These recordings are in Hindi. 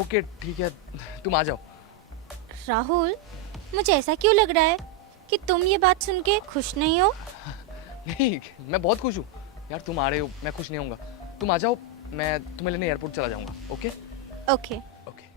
ओके ठीक है, तुम आ जाओ। राहुल, मुझे ऐसा क्यों लग रहा है कि तुम ये बात सुन के खुश नहीं हो? नहीं, मैं बहुत खुश हूँ यार। तुम आ रहे हो, मैं खुश नहीं होऊंगा। तुम आ जाओ, मैं तुम्हें लेने एयरपोर्ट चला जाऊंगा। Okay okay. ओके।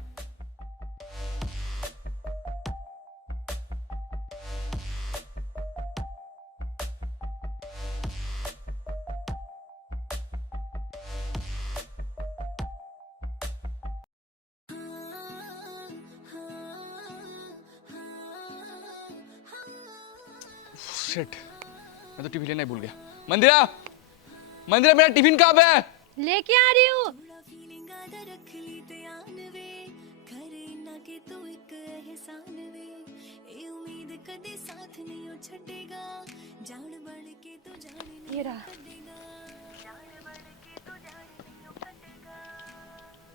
शिट, मैं तो टिफिन लेना ही भूल गया। मंदिरा, मंदिरा मेरा टिफिन कहाँ पे है? लेके आ रही हूँ। ये रहा।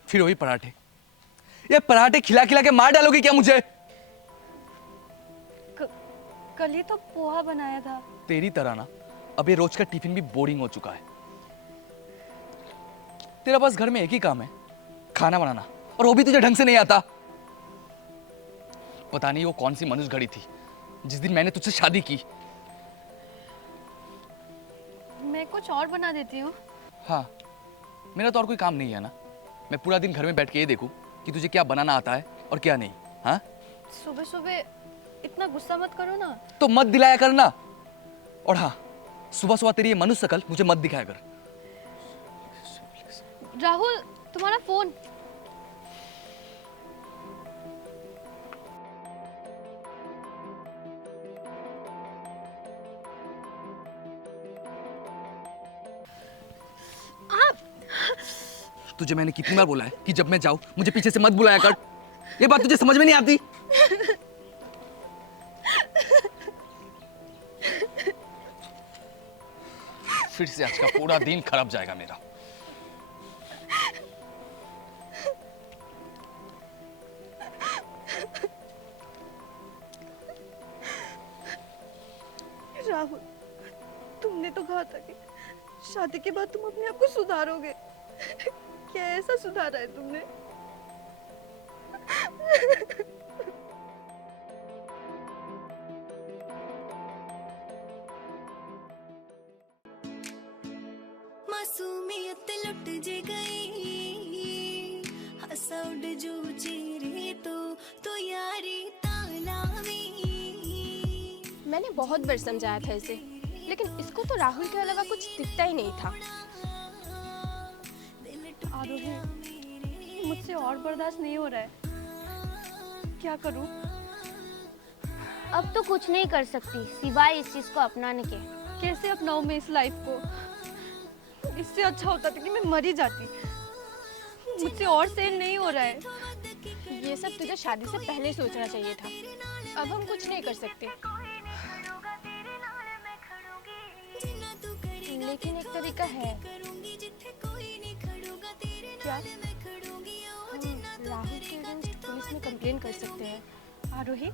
फिर वही पराठे। ये पराठे खिला खिला के मार डालोगी क्या मुझे? कल ही तो पोहा बनाया था। तेरी तरह ना, अब ये रोज का टिफिन भी बोरिंग हो चुका है। तेरा बस घर में एक ही काम है, खाना बनाना, और वो भी तुझे ढंग से नहीं आता। पता नहीं वो कौन सी मनुष्य घड़ी थी जिस दिन मैंने तुझसे शादी की। मैं कुछ और बना देती हूँ। हाँ, मेरा तो और कोई काम नहीं है ना। मैं पूरा दिन घर में बैठ के ये देखूं कि तुझे क्या बनाना आता है और क्या नहीं। हाँ, सुबह सुबह इतना गुस्सा मत करो ना। तो मत दिलाया करना। और हाँ, सुबह सुबह तेरी ये मनुष्य शकल मुझे मत दिखाया कर। राहुल, तुम्हारा फोन। तुझे मैंने कितनी बार बोला है कि जब मैं जाऊं मुझे पीछे से मत बुलाया कर। ये बात तुझे समझ में नहीं आती? फिर से आज का पूरा दिन खराब जाएगा मेरा। राहुल, तुमने तो कहा था कि शादी के बाद तुम अपने आप को सुधारोगे। क्या ऐसा सुधारा है तुमने? मासूमियत लुट जे गई, हंसा उड़ जो चेहरे तो यारी तालावी। मैंने बहुत बार समझाया था इसे, लेकिन इसको तो राहुल के अलावा कुछ दिखता ही नहीं था। आरोही, मुझसे और बर्दाश्त नहीं हो रहा है। क्या करूं? अब तो कुछ नहीं कर सकती सिवाय इस चीज को अपनाने के। कैसे अपनाऊं मैं इस लाइफ को? इससे अच्छा होता था कि मैं मर ही जाती। मुझसे और सहन नहीं हो रहा है। ये सब तुझे शादी से पहले सोचना चाहिए था। अब हम कुछ नहीं कर सकते, लेकिन एक तरीका है। क्या? हम राहुल के अगेंस्ट पुलिस में कंप्लेन कर सकते हैं। आरोही,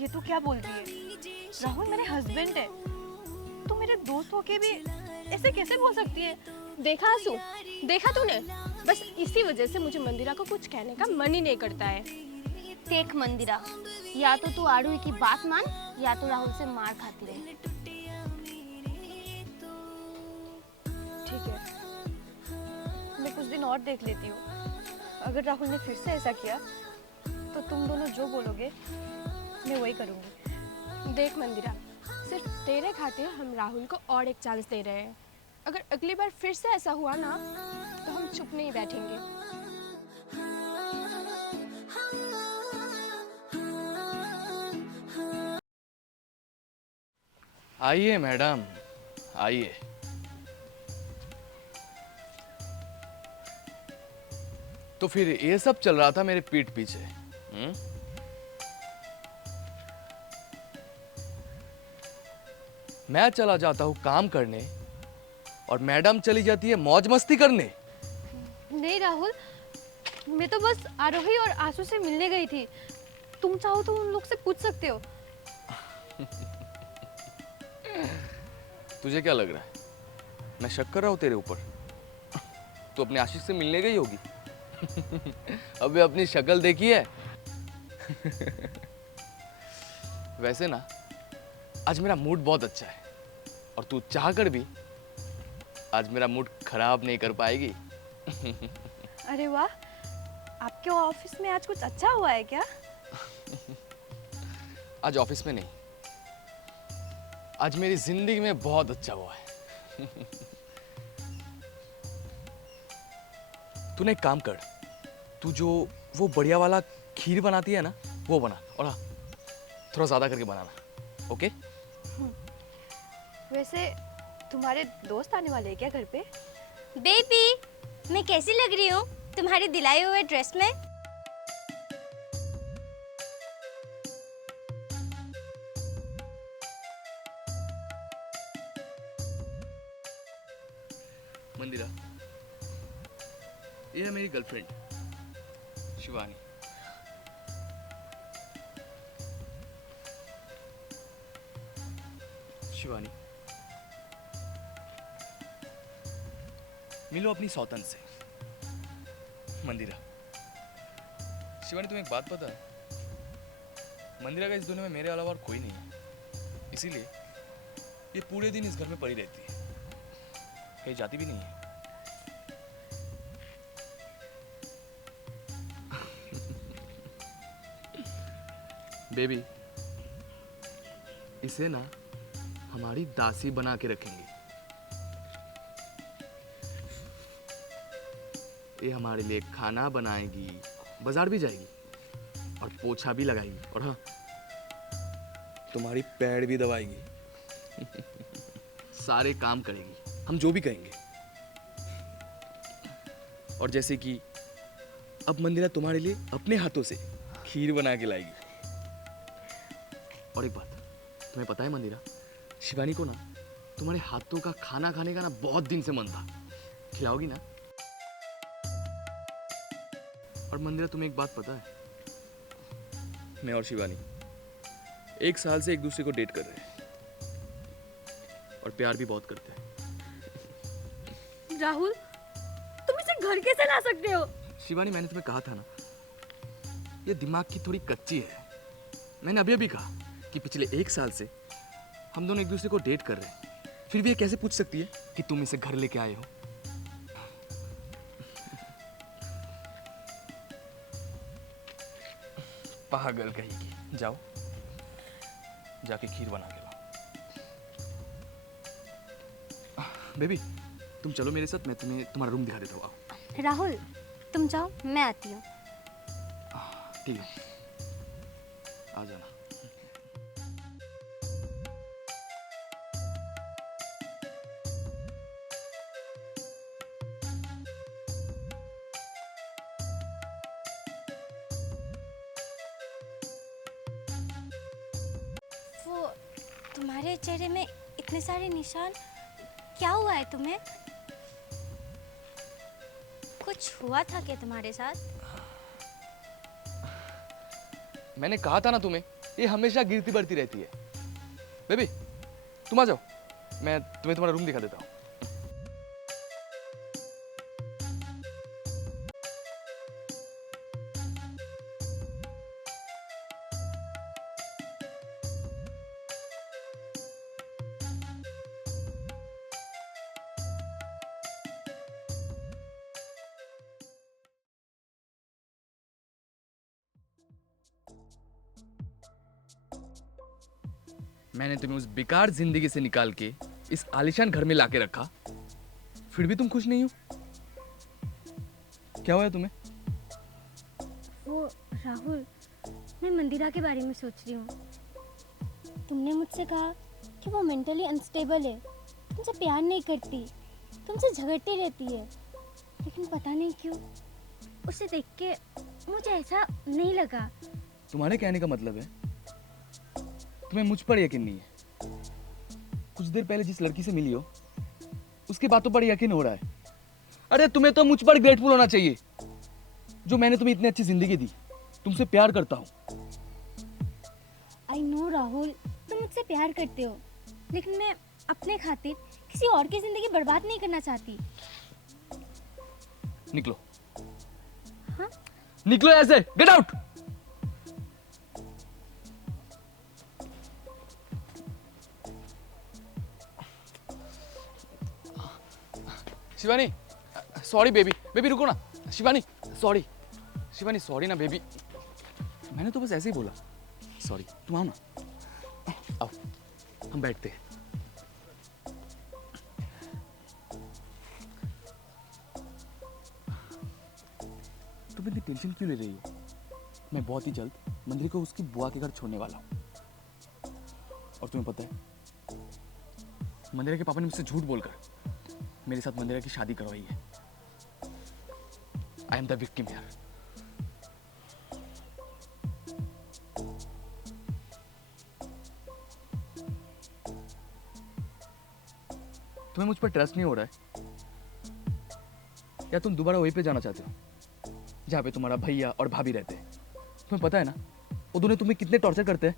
ये तो क्या बोल रही है? राहुल मेरे हस्बैंड है। तो मेरे दोस्त होके भी ऐसे कैसे बोल सकती है? देखा आंसू, देखा तूने? बस इसी वजह से मुझे मंदिरा को कुछ कहने का मन ही नहीं करता है। देख मंदिरा, या तो तू आरुही की बात मान या तो राहुल से मार खाती रहे। ठीक है, मैं कुछ दिन और देख लेती हूँ। अगर राहुल ने फिर से ऐसा किया तो तुम दोनों जो बोलोगे मैं वही करूँगी। देख मंदिरा, सिर्फ तेरे खातिर हम राहुल को और एक चांस दे रहे हैं। अगर अगली बार फिर से ऐसा हुआ ना, तो हम चुप नहीं बैठेंगे। आइए मैडम, आइए। तो फिर ये सब चल रहा था मेरे पीठ पीछे? मैं चला जाता हूं काम करने और मैडम चली जाती है मौज मस्ती करने। नहीं राहुल, मैं तो बस आरोही और आंसू से मिलने गई थी। तुम चाहो तो उन लोग से पूछ सकते हो। तुझे क्या लग रहा है मैं शक कर रहा हूं तेरे ऊपर? तू अपने आशिक से मिलने गई होगी? अबे अपनी शक्ल देखी है? वैसे ना आज मेरा मूड बहुत अच्छा है और तू चाह कर भी आज मेरा मूड खराब नहीं कर पाएगी। अरे वाह, आपके ऑफिस में आज कुछ अच्छा हुआ है क्या? आज ऑफिस में नहीं, आज मेरी जिंदगी में बहुत अच्छा हुआ है। तूने एक काम कर, तू जो वो बढ़िया वाला खीर बनाती है ना वो बना, और हाँ थोड़ा ज्यादा करके बनाना, ओके? वैसे तुम्हारे दोस्त आने वाले हैं क्या घर पे? बेबी, मैं कैसी लग रही हूँ तुम्हारी दिलाई हुए ड्रेस में? मंदिरा, ये है मेरी गर्लफ्रेंड शिवानी। शिवानी, मिलो अपनी सौतन से। मंदिरा, शिवानी तुम्हें एक बात पता है? मंदिरा का इस दुनिया में मेरे अलावा और कोई नहीं है, इसीलिए ये पूरे दिन इस घर में पड़ी रहती है, कहीं जाती भी नहीं है। बेबी, इसे ना हमारी दासी बना के रखेंगे। ये हमारे लिए खाना बनाएगी, बाजार भी जाएगी और पोछा भी लगाएगी, और हाँ तुम्हारी पैर भी दबाएगी। सारे काम करेगी, हम जो भी कहेंगे। और जैसे कि अब मंदिरा तुम्हारे लिए अपने हाथों से खीर बना के लाएगी। और एक बात तुम्हें पता है मंदिरा, शिवानी को ना तुम्हारे हाथों का खाना खाने का ना बहुत दिन से मन था, खिलाओगी ना? और मंदिरा तुम्हें एक बात पता है, मैं और शिवानी 1 साल से एक दूसरे को डेट कर रहे हैं और प्यार भी बहुत करते हैं। राहुल, तुम इसे घर कैसे ला सकते हो? शिवानी, मैंने तुम्हें कहा था ना, ये दिमाग की थोड़ी कच्ची है। मैंने अभी अभी कहा कि पिछले 1 साल से हम दोनों एक दूसरे को डेट कर रहे हैं, फिर भी ये कैसे पूछ सकती है कि तुम इसे घर लेके आए हो? पागल कहीं की। जाओ जाके खीर बना के लाओ। बेबी, तुम चलो मेरे साथ, मैं तुम्हें तुम्हारा रूम दिखा देता हूँ। आओ। राहुल, तुम जाओ, मैं आती हूँ। ठीक है, आ जाना। वो तुम्हारे चेहरे में इतने सारे निशान, क्या हुआ है तुम्हें? कुछ हुआ था क्या तुम्हारे साथ? मैंने कहा था ना तुम्हें, ये हमेशा गिरती बढ़ती रहती है। बेबी, तुम आ जाओ, मैं तुम्हें तुम्हारा रूम दिखा देता हूँ। मैंने तुम्हें उस बेकार जिंदगी से निकाल के इस आलीशान घर में लाके रखा, फिर भी तुम खुश नहीं हो? क्या हुआ है तुम्हें? वो राहुल, मैं मंदिरा के बारे में सोच रही हूँ। तुमने मुझसे कहा कि वो मेंटली अनस्टेबल है, तुमसे प्यार नहीं करती, तुमसे झगड़ती रहती है, लेकिन पता नहीं क्यों उसे देख के मुझे ऐसा नहीं लगा। तुम्हारे कहने का मतलब है तुम्हें मुझ पर यकीन नहीं है? कुछ देर पहले जिस लड़की से मिली हो उसकी बातों पर यकीन हो रहा है। अरे तुम्हें तो मुझ पर ग्रेटफुल होना चाहिए जो मैंने तुम्हें इतनी अच्छी जिंदगी दी, तुमसे प्यार करता हूँ। आई नो राहुल, तुम मुझसे प्यार करते हो, लेकिन मैं अपने खातिर किसी और की जिंदगी बर्बाद नहीं करना चाहती। निकलो, हाँ? निकलो ऐसे, get out. Shivani, sorry baby, baby रुको ना। शिवानी सॉरी, शिवानी सॉरी ना बेबी, मैंने तो बस ऐसे ही बोला सॉरी। तुम आओ ना, आओ हम बैठते हैं। तुम इतनी टेंशन क्यों ले रही हो? मैं बहुत ही जल्द मंदिर को उसकी बुआ के घर छोड़ने वाला हूँ। और तुम्हें पता है, मंदिरा के पापा ने मुझसे झूठ बोलकर मेरे साथ मंदिरा की शादी करवाई है। आई एम द विक्टिम यार। तुम्हें मुझ पर ट्रस्ट नहीं हो रहा है, या तुम दोबारा वहीं पे जाना चाहते हो जहाँ पे तुम्हारा भैया और भाभी रहते हैं? तुम्हें पता है ना वो दोनों तुम्हें कितने टॉर्चर करते हैं।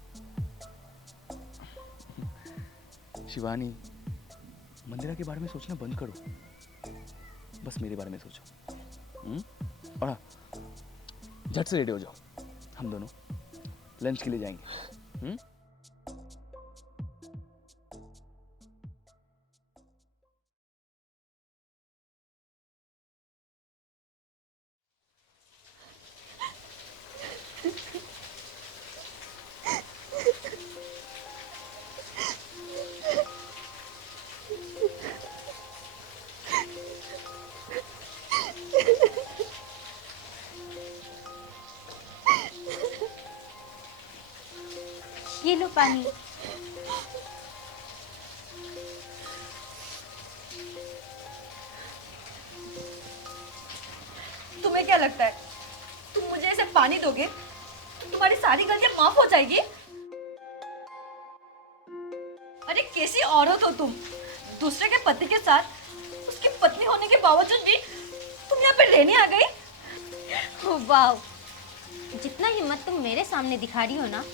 शिवानी, मंदिरा के बारे में सोचना बंद करो, बस मेरे बारे में सोचो। और हाँ, झट से रेडी हो जाओ, हम दोनों लंच के लिए जाएंगे। ये लो पानी। तुम्हें क्या लगता है तुम मुझे ऐसे पानी दोगे तो तुम्हारी सारी गलतियां माफ हो जाएगी? अरे कैसी औरत हो तुम, दूसरे के पति के साथ उसकी पत्नी होने के बावजूद भी तुम यहाँ पे रहने आ गई। वाह, जितना हिम्मत तुम मेरे सामने दिखा रही हो ना,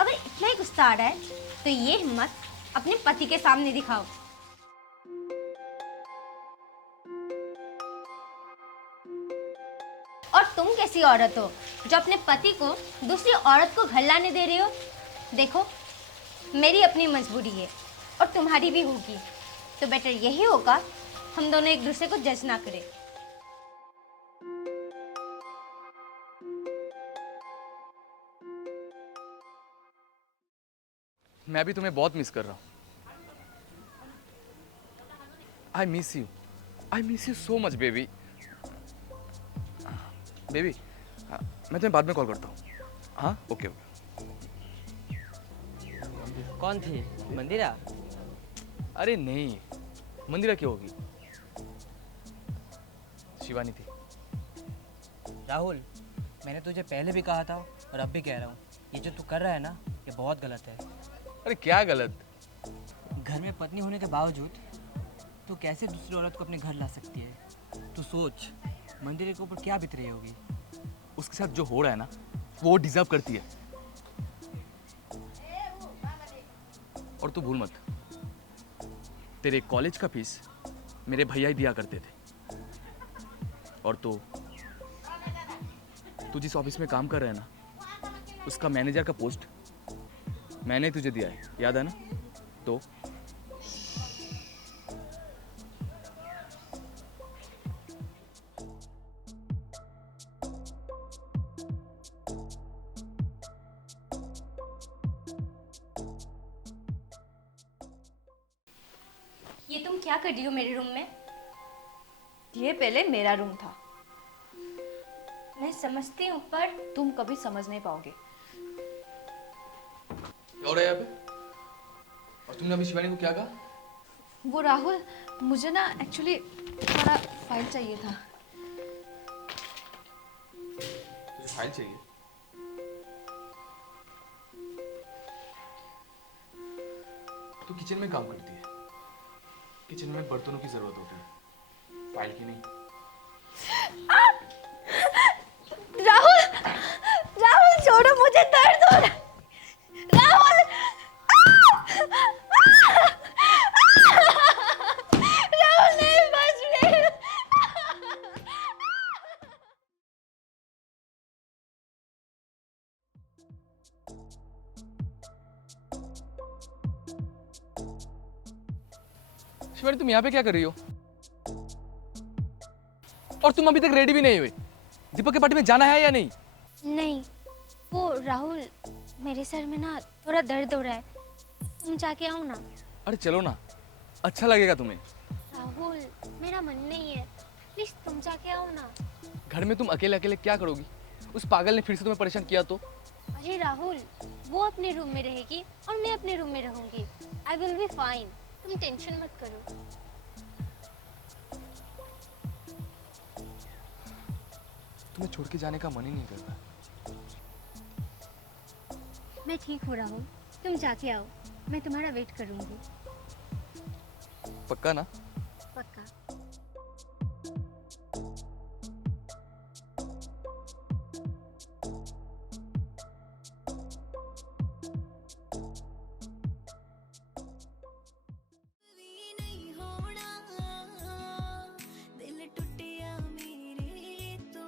अगर इतना ही गुस्सा आ रहा है तो ये हिम्मत अपने पति के सामने दिखाओ। और तुम कैसी औरत हो जो अपने पति को दूसरी औरत को घर लाने दे रही हो? देखो, मेरी अपनी मजबूरी है और तुम्हारी भी होगी, तो बेटर यही होगा हम दोनों एक दूसरे को जज ना करें। मैं भी तुम्हें बहुत मिस कर रहा हूँ। I miss you so much baby. Baby, मैं तुम्हें बाद में कॉल करता हूँ। हाँ ओके ओके। कौन थी? मंदिरा? अरे नहीं, मंदिरा क्यों होगी, शिवानी थी। राहुल, मैंने तुझे पहले भी कहा था और अब भी कह रहा हूँ, ये जो तू कर रहा है ना, ये बहुत गलत है। अरे क्या गलत? घर में पत्नी होने के बावजूद तू कैसे दूसरी औरत को अपने घर ला सकती है? तू सोच, मंदिर के ऊपर क्या बीत रही होगी। उसके साथ जो हो रहा है ना, वो डिजर्व करती है। और तू भूल मत, तेरे कॉलेज का फीस मेरे भैया ही दिया करते थे। और तू जिस ऑफिस में काम कर रहा है ना, उसका मैनेजर का पोस्ट मैंने तुझे दिया है, याद है ना? तो ये तुम क्या कर रही हो मेरे रूम में? ये पहले मेरा रूम था। मैं समझती हूँ, पर तुम कभी समझ नहीं पाओगे। क्या हो रहा है यहाँ पे? और तुमने अभी शिवानी को क्या कहा? वो राहुल, मुझे ना एक्चुअली थोड़ा फाइल चाहिए था। तुझे फाइल चाहिए? तू किचन में काम करती है, किचन में बर्तनों की जरूरत होती है, फाइल की नहीं। राहुल, राहुल छोड़ो, मुझे दर्द हो रहा है। शिवानी तुम यहाँ पे क्या कर रही हो? और तुम अभी तक रेडी भी नहीं हुए। दीपक के पार्टी में जाना है या नहीं? नहीं, वो राहुल, मेरे सर में ना थोड़ा दर्द हो रहा है, तुम जाके आओ ना। अरे चलो ना, अच्छा लगेगा तुम्हें। राहुल, मेरा मन नहीं है, प्लीज तुम जाके आओ ना। घर में तुम अकेले अकेले क्या करोगी? उस पागल ने फिर से तुम्हें परेशान किया तो? अरे राहुल, वो अपने रूम में रहेगी और मैं अपने रूम में रहूंगी। आई विल बी फाइन, तुम टेंशन मत करो। तुम्हें छोड़ के जाने का मन ही नहीं करता। मैं ठीक हूँ राहुल, तुम जाके आओ, मैं तुम्हारा वेट करूंगी। पक्का ना? पक्का। भी नहीं होना दिल टूटिया मेरे तो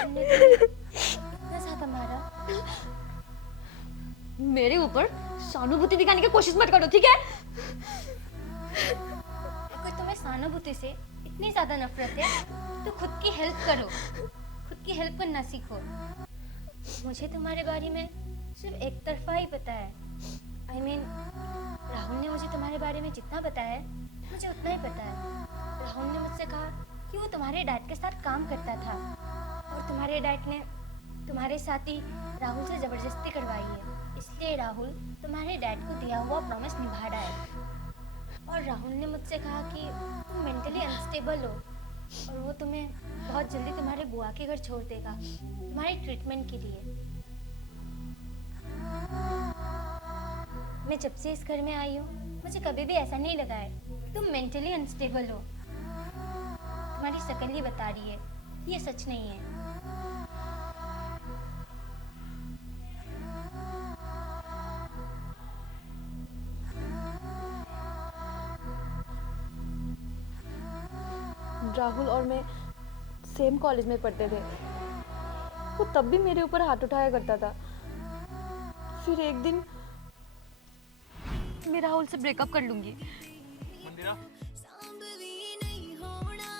तुमने इतना ज्यादा मारा? मेरे ऊपर सहानुभूति दिखाने की कोशिश मत करो, ठीक है? अगर तुम्हें सहानुभूति से इतनी ज्यादा नफरत है तो खुद की हेल्प करो, खुद की हेल्प करना सीखो। मुझे तुम्हारे बारे में सिर्फ एक तरफा ही पता है। I mean, राहुल ने मुझे तुम्हारे बारे में जितना बताया है मुझे उतना ही पता है। राहुल ने मुझसे कहा कि वो तुम्हारे डैड के साथ काम करता था और तुम्हारे डैड ने तुम्हारे साथ ही राहुल से जबरदस्ती करवाई है, इसलिए राहुल तुम्हारे डैड को दिया हुआ प्रॉमिस निभा रहा है। और राहुल ने मुझसे कहा कि तुम मेंटली अनस्टेबल हो और वो तुम्हें बहुत जल्दी तुम्हारे बुआ के घर छोड़ देगा तुम्हारे ट्रीटमेंट के लिए। मैं जब से इस घर में आई हूँ मुझे कभी भी ऐसा नहीं लगा है कि तुम मेंटली अनस्टेबल हो। तुम्हारी शक्ल ही बता रही है ये सच नहीं है। राहुल और मैं सेम कॉलेज में पढ़ते थे। वो तब भी मेरे ऊपर हाथ उठाया करता था। फिर एक दिन मैं राहुल से ब्रेकअप कर लूंगी। सांभ भी नहीं होना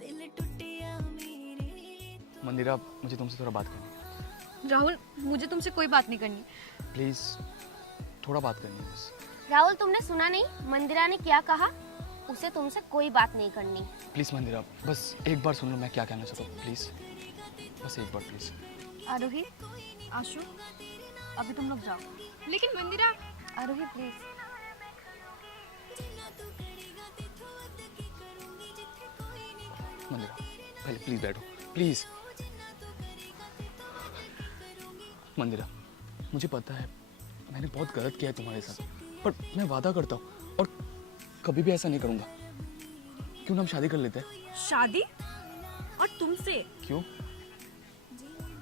दिल टूटिया मेरे मंदिरा, मुझे तुमसे थोड़ा बात करनी है। राहुल, मुझे तुमसे कोई बात नहीं करनी। प्लीज थोड़ा बात करनी है बस। राहुल, तुमने सुना नहीं मंदिरा ने क्या कहा? उसे तुमसे कोई बात नहीं करनी। प्लीज मंदिरा, बस एक बार सुन लो मैं क्या कहना चाहता हूँ। प्लीज बस एक बार प्लीज। आरोही, आशु, अभी तुम लोग जाओ। लेकिन मंदिरा, आरोही प्लीज। मंदिरा पहले प्लीज बैठो, प्लीज। मंदिरा, मुझे पता है मैंने बहुत गलत किया है तुम्हारे साथ, पर मैं वादा करता हूँ और कभी भी ऐसा नहीं करूँगा। क्यों ना हम शादी कर लेते हैं? शादी? और तुमसे? क्यों?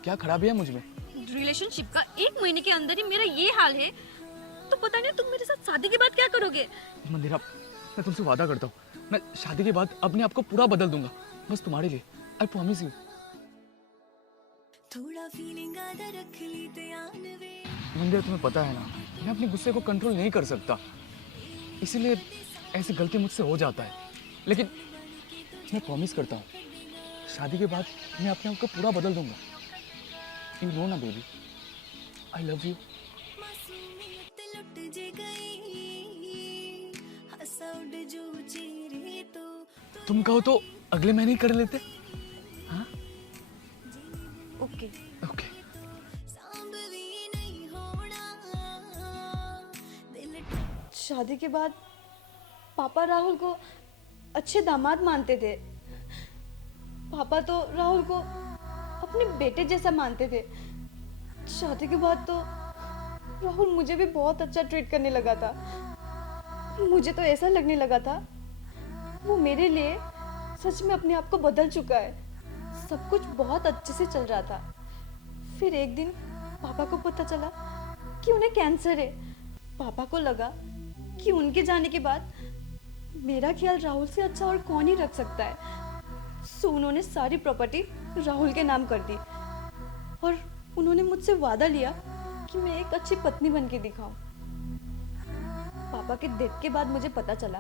क्या खराबी है मुझ में? रिलेशनशिप का 1 महीने के अंदर ही मेरा ये हाल है, तो पता नहीं तुम मेरे साथ शादी के बाद क्या करोगे? मंदिरा, मैं तुमसे वादा करता हूँ मैं शादी के बाद अपने आप को पूरा बदल दूंगा, बस तुम्हारे लिए। I promise you. थोड़ा फीलिंग आधा रख ली ध्यान वे मंदिरा, तुम्हें पता है ना मैं अपने गुस्से को कंट्रोल नहीं कर सकता, इसीलिए ऐसी गलती मुझसे हो जाता है। लेकिन मैं प्रॉमिस करता हूँ शादी के बाद मैं अपने आप को पूरा बदल दूंगा। यू नो ना बेबी, आई लव यू। मासूमियत लुट जे गई हंसा उड़ जो चेहरे तो तुम कहो तो अगले महीने ही कर लेते। हाँ ओके। ओके। सांभ भी नहीं होना दिल शादी के बाद पापा राहुल को अच्छे दामाद मानते थे। पापा तो राहुल को अपने बेटे जैसा मानते थे। शादी के बाद तो राहुल मुझे भी बहुत अच्छा ट्रीट करने लगा था। मुझे तो ऐसा लगने लगा था वो मेरे लिए सच में अपने आप को बदल चुका है। सब कुछ बहुत अच्छे से चल रहा था, फिर एक दिन पापा को पता चला कि उन्हें कैंसर है। पापा को लगा कि उनके जाने के बाद मेरा ख्याल राहुल से अच्छा और कौन ही रख सकता है। सो उन्होंने सारी प्रॉपर्टी राहुल के नाम कर दी और उन्होंने मुझसे वादा लिया कि मैं एक अच्छी पत्नी बन के दिखाऊं। पापा के डेथ के बाद मुझे पता चला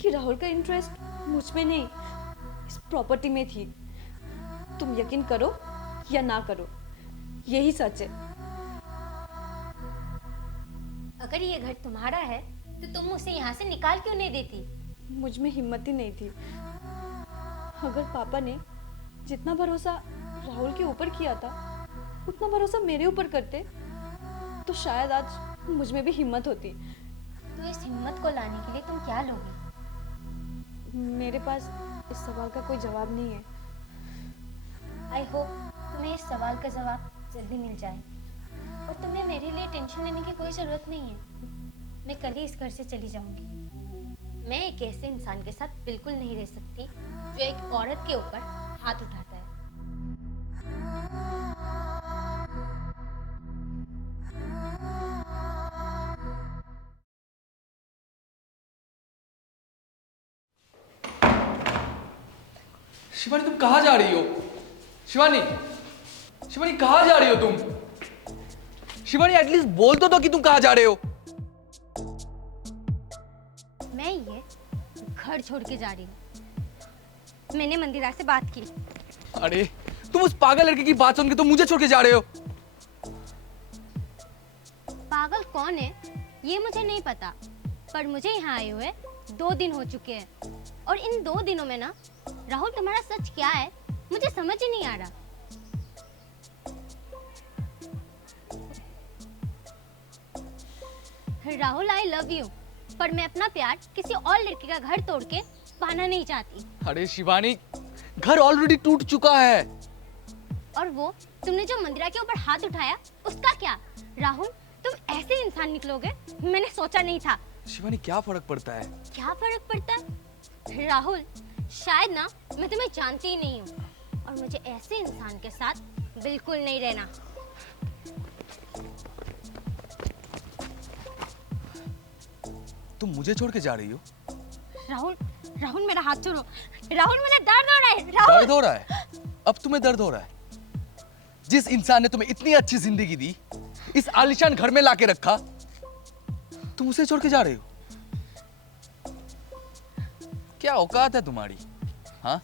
कि राहुल का इंटरेस्ट मुझ में नहीं, इस प्रॉपर्टी में थी। तुम यकीन करो या ना करो, यही सच है। अगर ये घर तुम्हारा है तो तुम उसे यहाँ से निकाल क्यों नहीं देती? मुझ में हिम्मत ही नहीं थी। अगर पापा ने जितना भरोसा राहुल के ऊपर किया था उतना भरोसा मेरे ऊपर करते तो शायद आज मुझ में भी हिम्मत होती। तो इस हिम्मत को लाने के लिए तुम क्या लोगी? मेरे पास इस सवाल का कोई जवाब नहीं है। आई होप तुम्हें इस सवाल का जवाब जल्दी मिल जाए और तुम्हें मेरे लिए टेंशन लेने की कोई ज़रूरत नहीं है। मैं कल ही इस घर से चली जाऊंगी। मैं एक ऐसे इंसान के साथ बिल्कुल नहीं रह सकती जो एक औरत के ऊपर हाथ उठाता है। शिवानी तुम कहाँ जा रही हो? शिवानी, शिवानी कहाँ जा रही हो तुम? शिवानी एटलीस्ट बोल तो दो कि तुम कहाँ जा रहे हो। मैं ये घर छोड़ के जा रही हूँ। मैंने मंदिरा से बात की। अरे तुम उस पागल लड़के की बात सुन के तुम मुझे छोड़ के जा रहे हो। पागल कौन है ये मुझे नहीं पता, पर मुझे यहाँ आए हुए 2 दिन हो चुके हैं और इन 2 दिनों में ना राहुल तुम्हारा सच क्या है मुझे समझ ही नहीं आ रहा। राहुल आई लव यू, पर मैं अपना प्यार किसी और लड़के का घर तोड़ के पाना नहीं चाहती। अरे शिवानी, घर ऑलरेडी टूट चुका है। और वो तुमने जो मंदिरा के ऊपर हाथ उठाया उसका क्या? राहुल तुम ऐसे इंसान निकलोगे मैंने सोचा नहीं था। शिवानी क्या फर्क पड़ता है? क्या फर्क पड़ता है? राहुल शायद ना मैं तुम्हें जानती ही नहीं हूँ और मुझे ऐसे इंसान के साथ बिल्कुल नहीं रहना। तुम मुझे छोड़ के जा रही हो? राहुल, राहुल मेरा हाथ छोड़ो। राहुल मुझे दर्द हो रहा है। राहुल दर्द हो रहा है? अब तुम्हें दर्द हो रहा है? जिस इंसान ने तुम्हें इतनी अच्छी जिंदगी दी, इस आलीशान घर में लाके रखा, तुम उसे छोड़ के जा रही हो? क्या औकात है तुम्हारी? हाँ,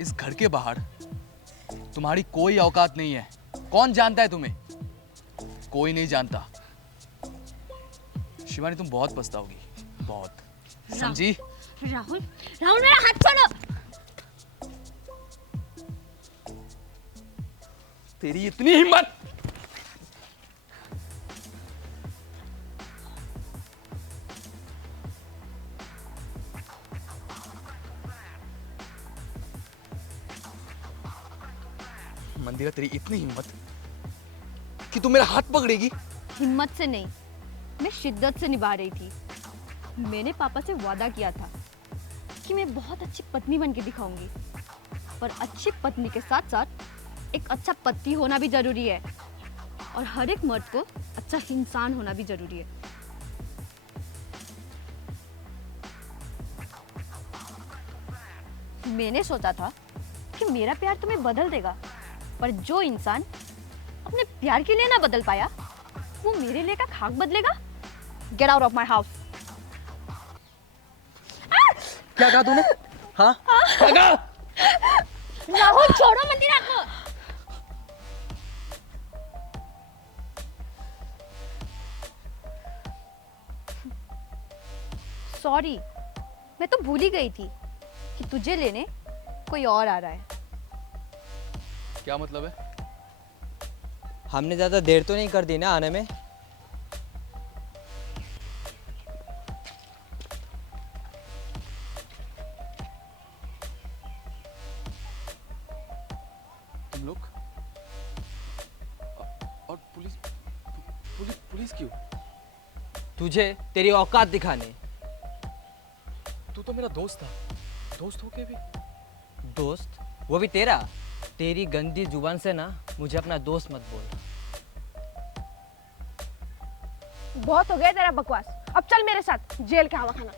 इस घर के बाहर तुम्हारी कोई औकात नहीं है। कौन जानता है तुम्हें? कोई नहीं जानता। शिवानी तुम बहुत पछताओगी, बहुत। समझी? राहुल, राहुल मेरा हाथ छोड़ो। तेरी इतनी हिम्मत! मंदिरा, तेरी इतनी हिम्मत कि तू मेरा हाथ पकड़ेगी? हिम्मत से नहीं, मैं शिद्दत से निभा रही थी। मैंने पापा से वादा किया था कि मैं बहुत अच्छी पत्नी बन के दिखाऊंगी, पर अच्छी पत्नी के साथ साथ एक अच्छा पति होना भी जरूरी है और हर एक मर्द को अच्छा इंसान होना भी जरूरी है। मैंने सोचा था कि मेरा प्यार तुम्हें बदल देगा, पर जो इंसान अपने प्यार के लिए ना बदल पाया वो मेरे लिए का खाक बदलेगा। Get out of my house. क्या कहा तूने? हाँ? क्या कहा? राहुल छोड़ो मंदिरा को। सॉरी, मैं तो भूल ही गई थी कि तुझे लेने कोई और आ रहा है। क्या मतलब है? हमने ज़्यादा देर तो नहीं कर दी ना आने में? तुम लोग? और पुलिस पुलिस पुलिस क्यों? तुझे तेरी औकात दिखाने। तू तो मेरा दोस्त था, दोस्त होके भी। दोस्त? वो भी तेरा? तेरी गंदी जुबान से ना मुझे अपना दोस्त मत बोल। बहुत हो गया तेरा बकवास, अब चल मेरे साथ जेल का हवा खाना।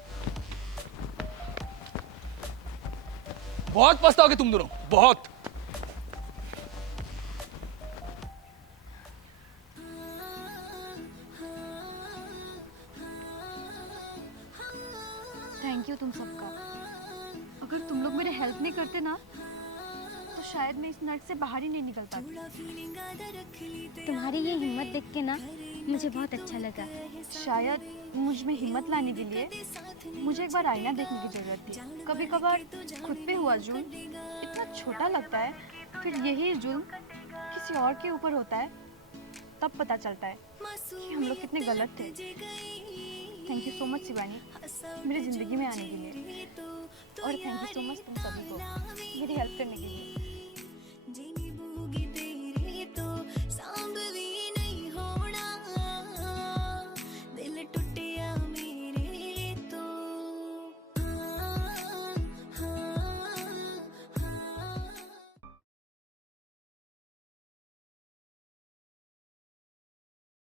बहुत पछताओगे तुम दोनों, बहुत। थैंक यू तुम सबका। अगर तुम लोग मेरे हेल्प नहीं करते ना तो शायद मैं इस नर्क से बाहर ही नहीं निकल पाती। तुम्हारी ये हिम्मत देख के ना मुझे बहुत अच्छा लगा। शायद मुझ में हिम्मत लाने के लिए मुझे एक बार आईना देखने की जरूरत थी। कभी कभार खुद पे हुआ जुल्म इतना छोटा लगता है, फिर यही जुल्म किसी और के ऊपर होता है, तब पता चलता है कि हम लोग कितने गलत थे। Thank you so much Shivani मेरी ज़िंदगी में आने के लिए, और थैंक यू सो मच तुम सभी को मेरी हेल्प करने के लिए।